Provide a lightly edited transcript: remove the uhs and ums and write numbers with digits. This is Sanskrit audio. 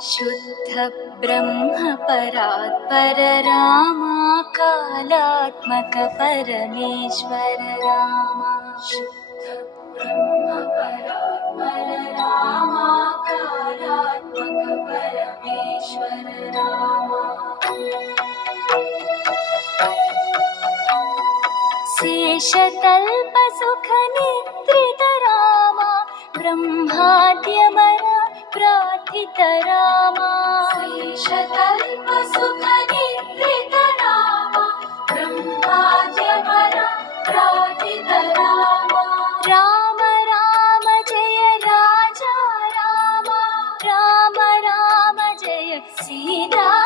शुद्ध ब्रह्म परात्पर रामा कालात्मक परमेश्वर रामा शुद्ध ब्रह्म परात्पर रामा कालात्मक परमेश्वर रामा शेषतल्प सुख निद्रित रामा ब्रह्माद्यमर प्रार्थित रामा शेषतल्प सुख निद्रित रामा ब्रह्माद्यमर प्रार्थित रामा राम राम जय राजा रामा राम राम जय सीता